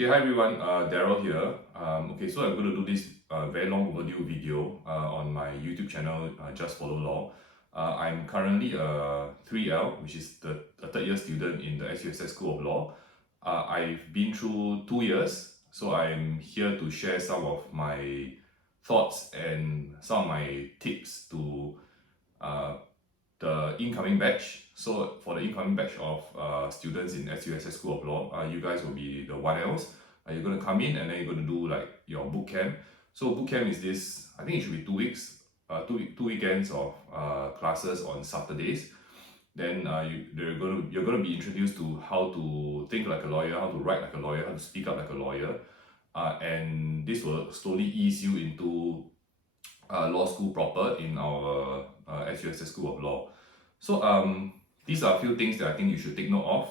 Okay, hi everyone, Daryl here. So I'm going to do this very long overdue video on my YouTube channel, Just Follow Law. I'm currently a 3L, which is a third year student in the SUSS School of Law. I've been through 2 years, so I'm here to share some of my thoughts and some of my tips to uh, the incoming batch. So for the incoming batch of students in SUSS School of Law, you guys will be the 1Ls. You're going to come in and then you're going to do like your boot camp. So boot camp is this, I think it should be 2 weeks, two weekends of classes on Saturdays. Then you're going to be introduced to how to think like a lawyer, how to write like a lawyer, how to speak up like a lawyer. And this will slowly ease you into law school proper in our SUSS School of Law. So these are a few things that I think you should take note of,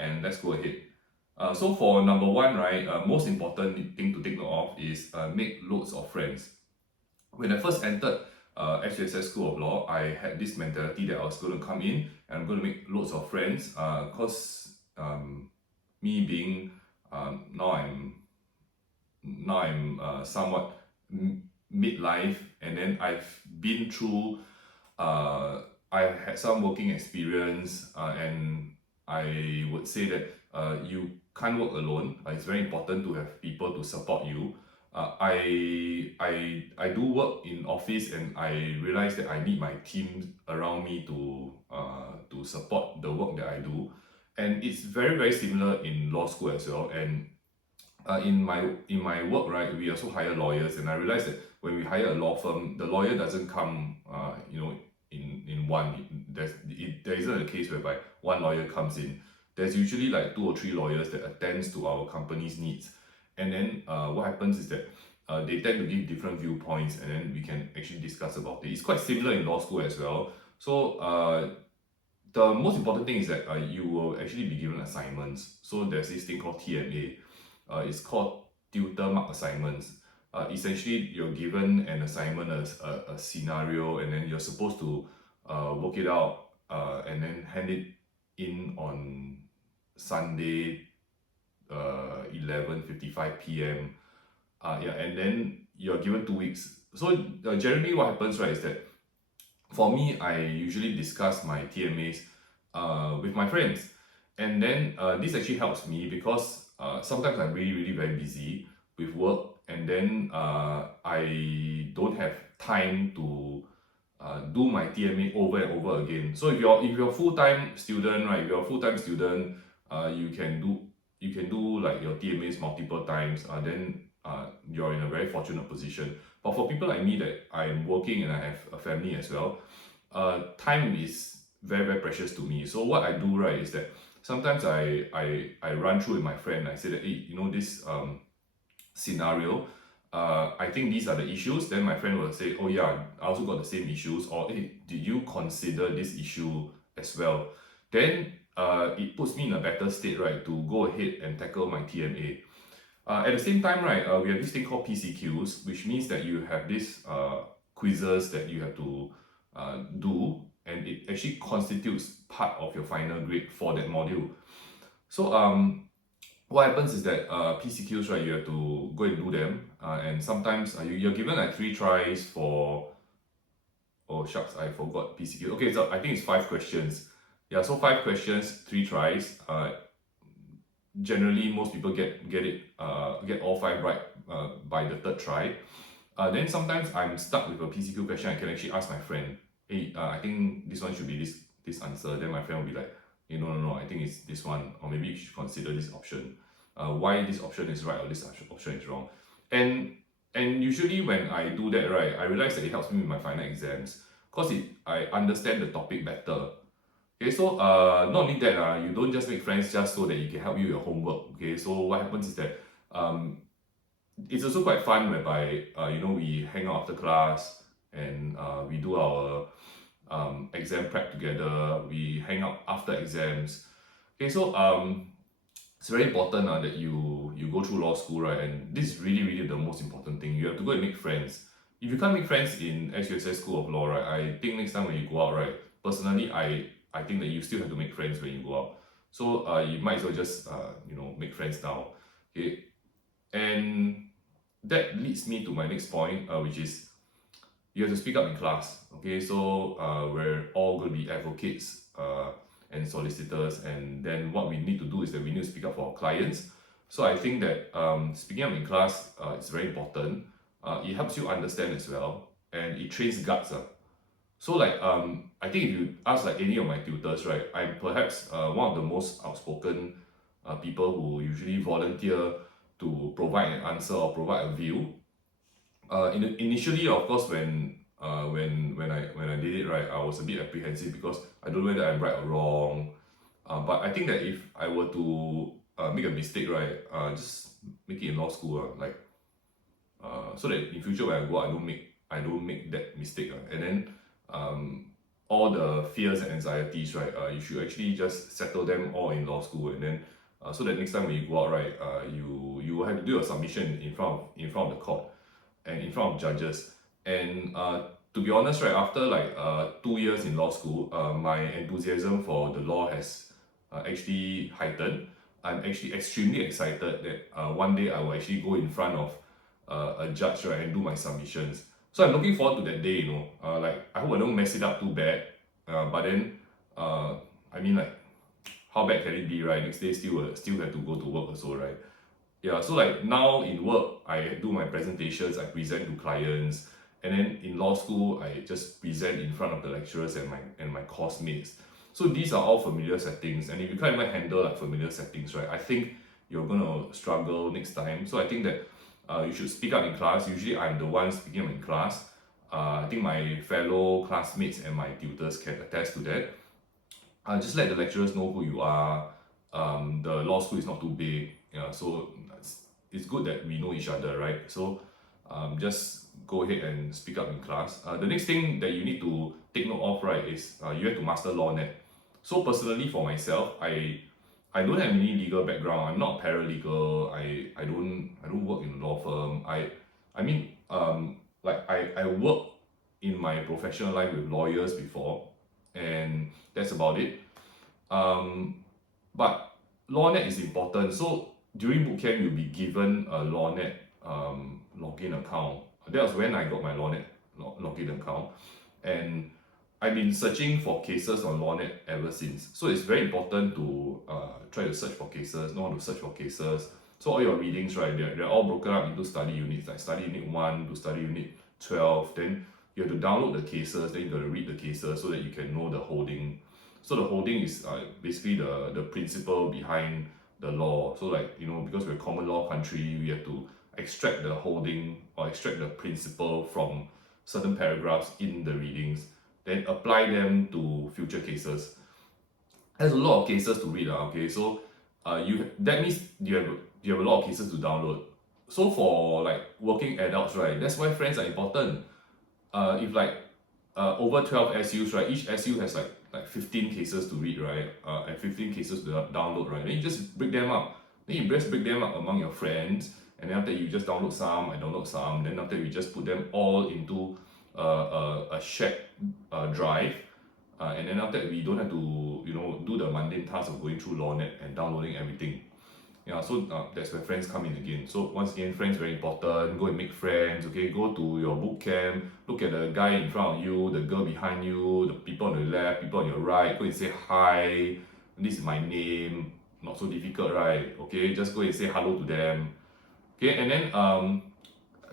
and let's go ahead. So for number one, right, most important thing to take note of is make loads of friends. When I first entered SUSS School of Law, I had this mentality that I was going to come in and I'm going to make loads of friends. Because me being now I'm somewhat midlife, and then I've been through I had some working experience, and I would say that you can't work alone. It's very important to have people to support you. I do work in office, and I realize that I need my team around me to support the work that I do, and it's very similar in law school as well. And in my work, right, we also hire lawyers, and I realized that when we hire a law firm, the lawyer doesn't come, in one. There isn't a case whereby one lawyer comes in. There's usually like 2 or 3 lawyers that attends to our company's needs, and then what happens is that they tend to give different viewpoints, and then we can actually discuss about it. It's quite similar in law school as well. So the most important thing is that you will actually be given assignments. So there's this thing called TMA. It's called tutor mark assignments. Essentially, you're given an assignment as a scenario, and then you're supposed to work it out and then hand it in on Sunday, 11:55 p.m. And then you're given 2 weeks. So generally, what happens, right, is that for me, I usually discuss my TMAs with my friends, and then this actually helps me because sometimes I'm really very busy with work, and then I don't have time to do my TMA over and over again. So if you're a full-time student, right, if you're a full-time student, you can do like your TMAs multiple times. Then you're in a very fortunate position. But for people like me that I'm working and I have a family as well, time is very precious to me. So what I do, right, is that sometimes I run through with my friend. I say that, hey, this scenario, I think these are the issues. Then my friend will say, oh yeah, I also got the same issues. Or hey, did you consider this issue as well? Then it puts me in a better state, right, to go ahead and tackle my TMA. At the same time, right, we have this thing called PCQs, which means that you have these quizzes that you have to do, and it actually constitutes part of your final grade for that module. So what happens is that PCQs, right, you have to go and do them, and sometimes you're given like 3 tries for. Oh shucks, I forgot PCQ. Okay, so I think it's 5 questions. Yeah, so 5 questions, 3 tries. Generally, most people get all 5 right by the 3rd try. Then sometimes I'm stuck with a PCQ question. I can actually ask my friend, hey, I think this one should be this answer. Then my friend will be like, hey, no, I think it's this one, or maybe you should consider this option. Why this option is right or this option is wrong. And usually when I do that, right, I realize that it helps me with my final exams because I understand the topic better. Okay, so not only that, you don't just make friends just so that you can help you with your homework. Okay, so what happens is that it's also quite fun whereby we hang out after class, and we do our exam prep together. We hang out after exams. Okay, so it's very important that you go through law school, right? And this is really the most important thing. You have to go and make friends. If you can't make friends in SUSS School of Law, right, I think next time when you go out, right, personally, I think that you still have to make friends when you go out. So you might as well just make friends now. Okay, and that leads me to my next point, which is you have to speak up in class. Okay, so we're all going to be advocates and solicitors, and then what we need to do is that we need to speak up for our clients. So I think that speaking up in class is very important. It helps you understand as well, and it trains guts. So like I think if you ask like any of my tutors, right, I'm perhaps one of the most outspoken people who usually volunteer to provide an answer or provide a view. Initially, of course, when I did it, right, I was a bit apprehensive because I don't know whether I'm right or wrong. But I think that if I were to make a mistake, right, just make it in law school, so that in future when I go out, I don't make that mistake, and then all the fears and anxieties, right, you should actually just settle them all in law school, and then so that next time when you go out, right, you will have to do a submission in front of the court and in front of judges. And to be honest, right, after like 2 years in law school, my enthusiasm for the law has actually heightened. I'm actually extremely excited that one day I will actually go in front of a judge, right, and do my submissions. So I'm looking forward to that day, like I hope I don't mess it up too bad. But then, I mean, like, how bad can it be, right? Next day still have to go to work also, right? Yeah, so like now in work, I do my presentations, I present to clients, and then in law school, I just present in front of the lecturers and my course mates. So these are all familiar settings, and if you can't even handle like familiar settings, right, I think you're gonna struggle next time. So I think that you should speak up in class. Usually, I'm the one speaking up in class. I think my fellow classmates and my tutors can attest to that. Just let the lecturers know who you are. The law school is not too big, yeah, so it's good that we know each other, right? So just go ahead and speak up in class. The next thing that you need to take note of, right, is you have to master LawNet. So personally, for myself, I don't have any legal background. I'm not paralegal. I don't work in a law firm. I mean like I work in my professional life with lawyers before, and that's about it. But LawNet is important. So during bootcamp, you'll be given a LawNet login account. That was when I got my LawNet login account, and I've been searching for cases on LawNet ever since. So it's very important to try to search for cases, know how to search for cases. So all your readings, right, they're all broken up into study units, like study unit 1 to study unit 12. Then you have to download the cases, then you got to read the cases so that you can know the holding. So the holding is basically the principle behind the law. So like, because we're a common law country, we have to extract the holding or extract the principle from certain paragraphs in the readings, then apply them to future cases. There's a lot of cases to read, okay? So that means you have a lot of cases to download. So for like working adults, right, that's why friends are important. If like over 12 SUs, right, each SU has like 15 cases to read, right, and 15 cases to download, right, then you just break them up. Then you just break them up among your friends, and then after you just download some, I download some, then after you just put them all into a shared drive, and then after that we don't have to do the mundane task of going through LawNet and downloading everything. Yeah, so that's where friends come in again. So once again, friends very important. Go and make friends. Okay, go to your boot camp. Look at the guy in front of you, the girl behind you, the people on the left, people on your right. Go and say hi. This is my name. Not so difficult, right? Okay, just go and say hello to them. Okay, and then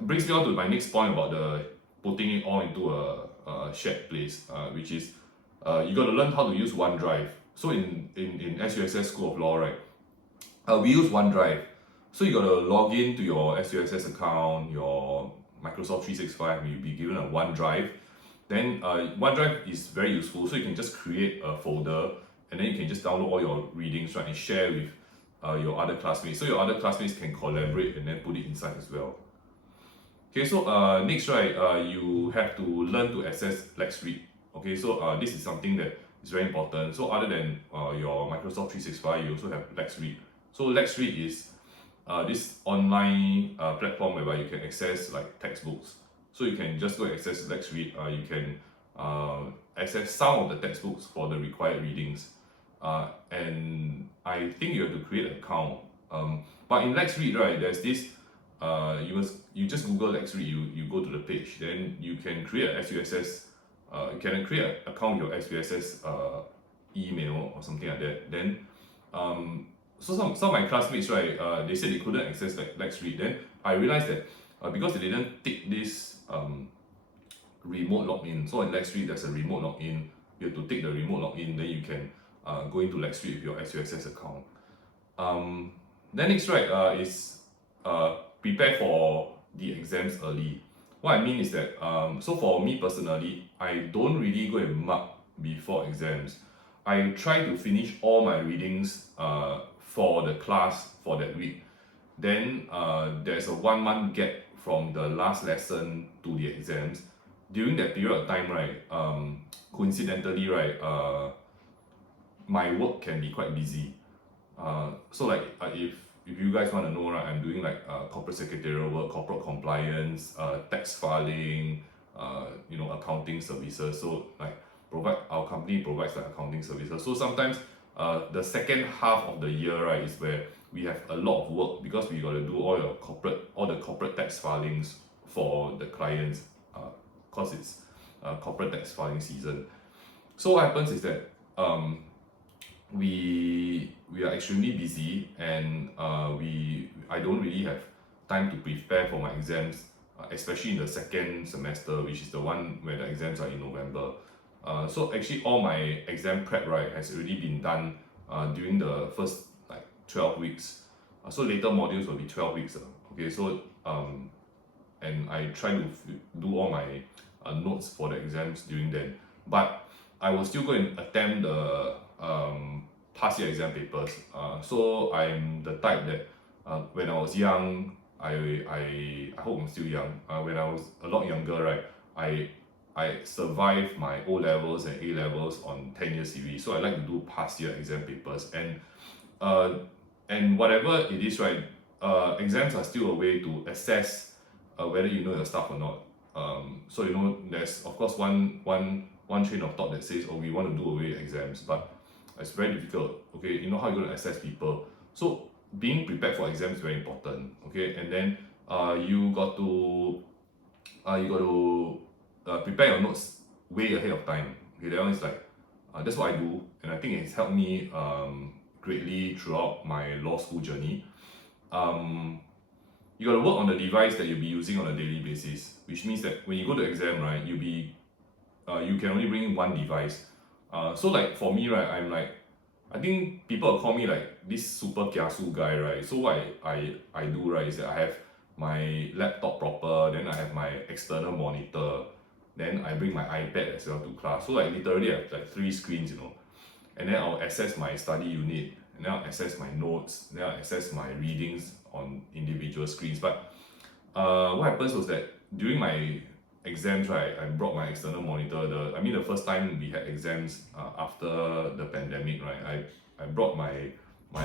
brings me on to my next point about the putting it all into a shared place, which is you got to learn how to use OneDrive. So in SUSS School of Law, right, we use OneDrive. So you got to log in to your SUSS account, your Microsoft 365, you'll be given a OneDrive. Then OneDrive is very useful, so you can just create a folder, and then you can just download all your readings, right, and share with your other classmates. So your other classmates can collaborate and then put it inside as well. Okay, so next, right, you have to learn to access LexRead. Okay, so this is something that is very important. So other than your Microsoft 365, you also have LexRead. So LexRead is this online platform whereby you can access like textbooks. So you can just go and access LexRead. You can access some of the textbooks for the required readings. And I think you have to create an account. But in Lex Read, right, there's this you just Google Lex Read, you go to the page, then you can create a SUSS, you can create an account with your SUSS email or something like that. Then so some of my classmates, right, they said they couldn't access Lex Read. Then I realized that because they didn't take this remote login, so in Lex Read there's a remote login. You have to take the remote login, then you can go into Lex Read with your SUSS account. Then next, right, is prepare for the exams early. What I mean is that so for me personally, I don't really go and mark before exams. I try to finish all my readings for the class for that week. Then there's a 1 month gap from the last lesson to the exams. During that period of time, right, coincidentally, right, my work can be quite busy. So like if you guys want to know, right, I'm doing like corporate secretarial work, corporate compliance, tax filing, accounting services. So like our company provides like accounting services. So sometimes the second half of the year, right, is where we have a lot of work because we got to do all the corporate tax filings for the clients, cause it's corporate tax filing season. So what happens is that we are extremely busy, and I don't really have time to prepare for my exams, especially in the second semester, which is the one where the exams are in November. So actually all my exam prep, right, has already been done during the first like 12 weeks. So later modules will be 12 weeks. Okay, so and I try to do all my notes for the exams during then. But I will still go and attempt the past year exam papers. So I'm the type that when I was young, I hope I'm still young. When I was a lot younger, right, I survived my O levels and A levels on 10-year series. So I like to do past year exam papers, and whatever it is, right, exams are still a way to assess whether you know your stuff or not. So there's of course one train of thought that says, oh, we want to do away with exams, but it's very difficult. Okay, you know how you're going to assess people. So being prepared for exams is very important. Okay, and then you got to prepare your notes way ahead of time. Okay, that one is like that's what I do, and I think it's helped me greatly throughout my law school journey. You got to work on the device that you'll be using on a daily basis, which means that when you go to exam, right, you can only bring in one device. So like for me, right, I'm like, I think people will call me like this super kiasu guy, right? So what I do, right, is that I have my laptop proper, then I have my external monitor, then I bring my iPad as well to class. So like literally I have like 3 screens, and then I'll access my study unit, and then I'll access my notes, then I'll access my readings on individual screens. But what happens was that during my exams, right, I brought my external monitor. The first time we had exams after the pandemic, right, I brought my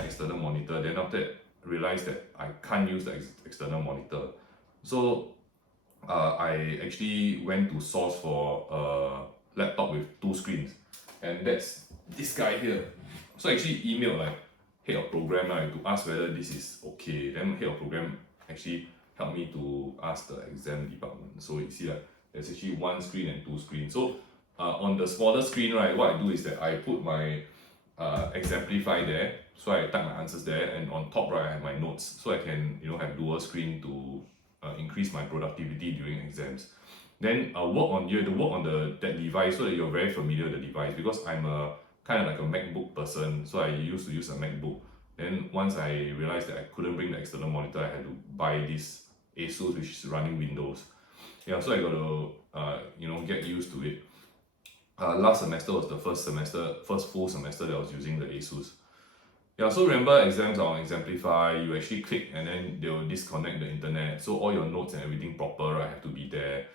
external monitor. Then after that, realized that I can't use the external monitor. So I actually went to source for a laptop with 2 screens, and that's this guy here. So I actually emailed like head of program, right, to ask whether this is okay. Then head of program actually helped me to ask the exam department. So you see like there's actually 1 screen and 2 screens. So on the smaller screen, right, what I do is that I put my exemplify there, so I type my answers there, and on top, right, I have my notes, so I can have dual screen to increase my productivity during exams. Then you have to work on that device so that you're very familiar with the device, because I'm a kind of like a MacBook person, so I used to use a MacBook. Then once I realized that I couldn't bring the external monitor, I had to buy this ASUS which is running Windows. Yeah, so I got to get used to it. Last semester was the first full semester that I was using the ASUS. Yeah, so remember exams are on Exemplify, you actually click and then they will disconnect the internet. So all your notes and everything proper, right, have to be there.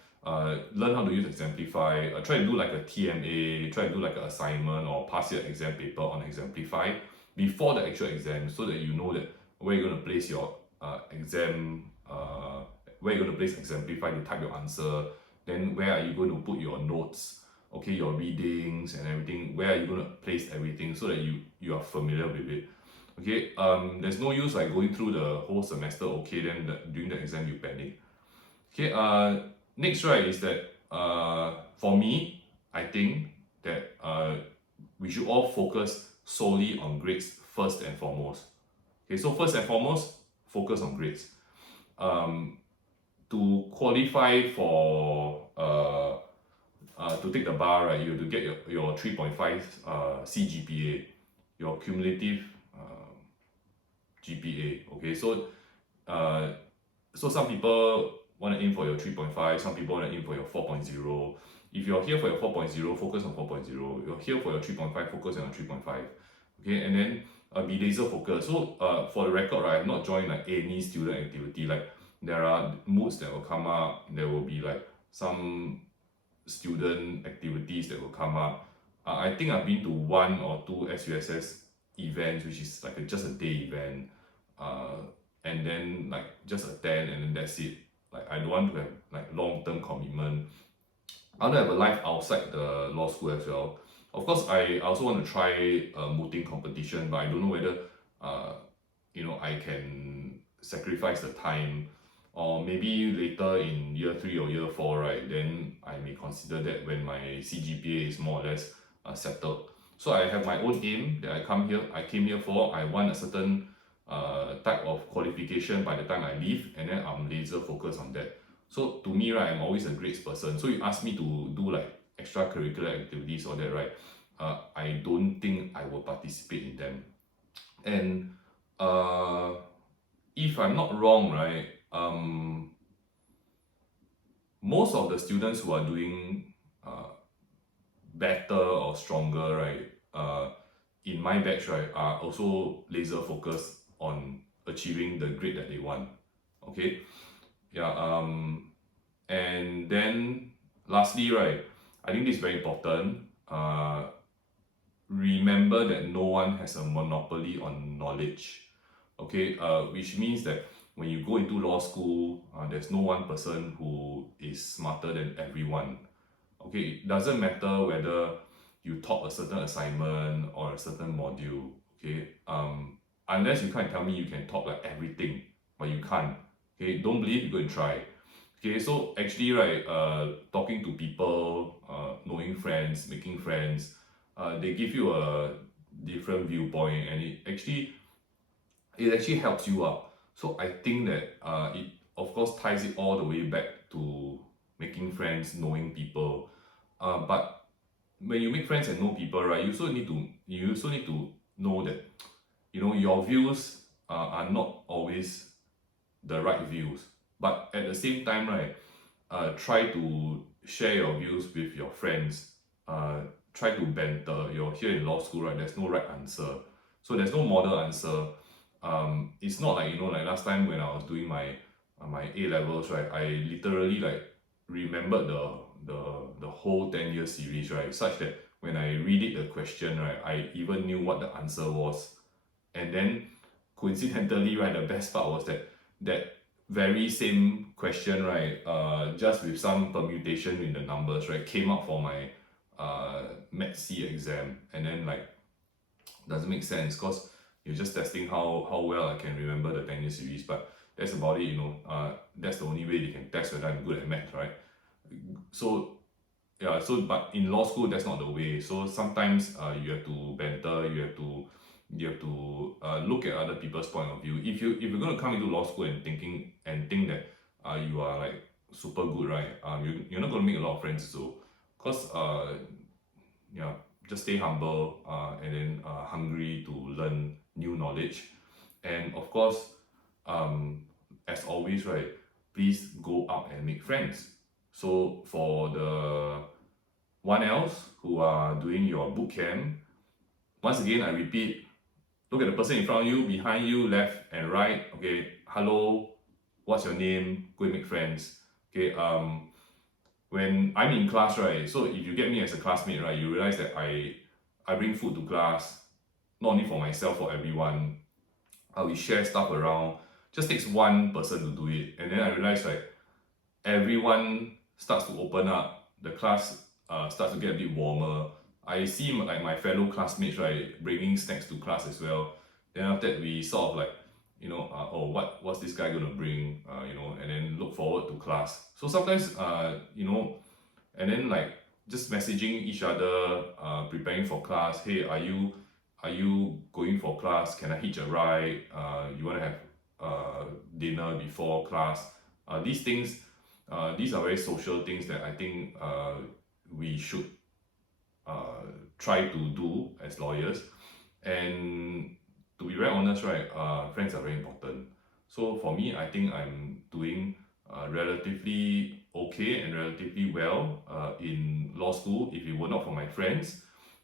Learn how to use Exemplify. Try to do like a TMA, try to do like an assignment or past year exam paper on Exemplify before the actual exam, so that you know that where you're going to place your where you're going to place Exemplify to type your answer, then where are you going to put your notes, okay, your readings and everything, where are you going to place everything, so that you are familiar with it. Okay, there's no use like going through the whole semester, okay, then during the exam you panic. Okay, next right is that for me, I think that we should all focus solely on grades first and foremost. Okay, so first and foremost, focus on grades. To qualify for to take the bar, right, you have to get your 3.5 CGPA, your cumulative GPA. Okay, uh, so some people want to aim for your 3.5, some people want to aim for your 4.0. If you're here for your 4.0, focus on 4.0. You're here for your 3.5, focus on your 3.5. Okay, and then be laser focused. So for the record, right, I've not joined like any student activity. Like there are moods that will come up, there will be like some student activities that will come up. I think I've been to one or two SUSS events, which is like just a day event, and then like just attend and then that's it. Like I don't want to have like long term commitment. I want to have a life outside the law school as well. Of course, I also want to try a mooting competition, but I don't know whether uh, I can sacrifice the time, or maybe later in year 3 or year 4, right, then I may consider that when my CGPA is more or less settled. So I have my own aim that I came here for. I want a certain type of qualification by the time I leave, and then I'm laser focused on that. So to me, right, I'm always a grades person. So you ask me to do like extracurricular activities or that, right, I don't think I will participate in them. And if I'm not wrong, right, most of the students who are doing better or stronger, right, in my batch, right, are also laser focused on achieving the grade that they want. Okay, yeah. And then lastly, right, I think this is very important. Remember that no one has a monopoly on knowledge. Okay, which means that when you go into law school, there's no one person who is smarter than everyone. Okay, it doesn't matter whether you taught a certain assignment or a certain module. Okay, unless you can't tell me you can talk like everything, but you can't. Okay, don't believe, you go and try. Okay, so actually, right, talking to people, knowing friends, making friends, they give you a different viewpoint, and it actually helps you out. So I think that it of course ties it all the way back to making friends, knowing people. But when you make friends and know people, right, you also need to know that your views are not always the right views. But at the same time, right, try to share your views with your friends. Try to banter. You're here in law school, right? There's no right answer. So there's no model answer. It's not like like last time when I was doing my A levels, right? I literally like remembered the whole 10-year series, right? Such that when I read it the question, right, I even knew what the answer was. And then coincidentally, right, the best part was that very same question, right, just with some permutation in the numbers, right, came up for my Met C exam, and then like doesn't make sense because you're just testing how well I can remember the 10-year series, but that's about it. That's the only way they can test whether I'm good at math, right? So yeah, so but in law school that's not the way. So sometimes you have to banter, you have to look at other people's point of view. If you're going to come into law school and think that you are like super good, right, you're not going to make a lot of friends. So because yeah, just stay humble, and then hungry to learn new knowledge. And of course, as always, right, please go out and make friends. So for the one else who are doing your boot camp, once again I repeat, look at the person in front of you, behind you, left and right. Okay, hello, what's your name? Go and make friends. Okay, when I'm in class, right, so if you get me as a classmate, right, you realize that I bring food to class, not only for myself, for everyone. We share stuff around. Just takes one person to do it, and then I realize, like, everyone starts to open up. The class starts to get a bit warmer. I see like my fellow classmates, right, bringing snacks to class as well. Then after that, we sort of like, oh, what's this guy gonna bring, and then look forward to class. So sometimes, and then like just messaging each other, preparing for class. Hey, are you going for class? Can I hitch a ride? You wanna have dinner before class? These things, these are very social things that I think we should try to do as lawyers. And to be very honest, right, friends are very important. So for me, I think I'm doing relatively okay and relatively well in law school. If it were not for my friends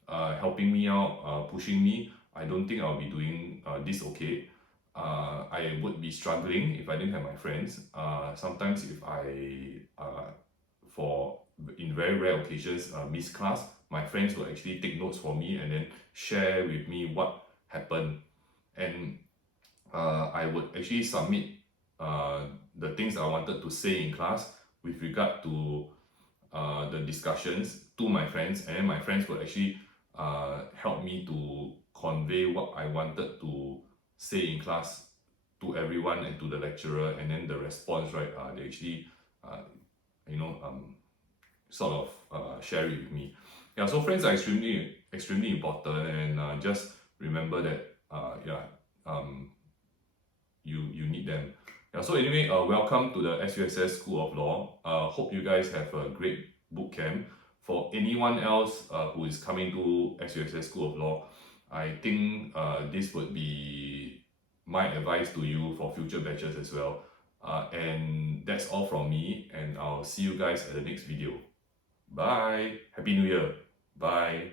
helping me out, pushing me, I don't think I'll be doing this okay. I would be struggling if I didn't have my friends. Sometimes if I, for in very rare occasions, miss class, my friends will actually take notes for me and then share with me what happened. And I would actually submit the things I wanted to say in class with regard to the discussions to my friends, and then my friends would actually help me to convey what I wanted to say in class to everyone and to the lecturer, and then the response, right, they actually uh, you know um, sort of share it with me. Yeah, so friends are extremely important, and just remember that you need them. Yeah, so anyway, welcome to the SUSS School of Law. Hope you guys have a great boot camp. For anyone else who is coming to SUSS School of Law, I think this would be my advice to you for future batches as well. And that's all from me, and I'll see you guys at the next video. Bye. Happy New Year. Bye.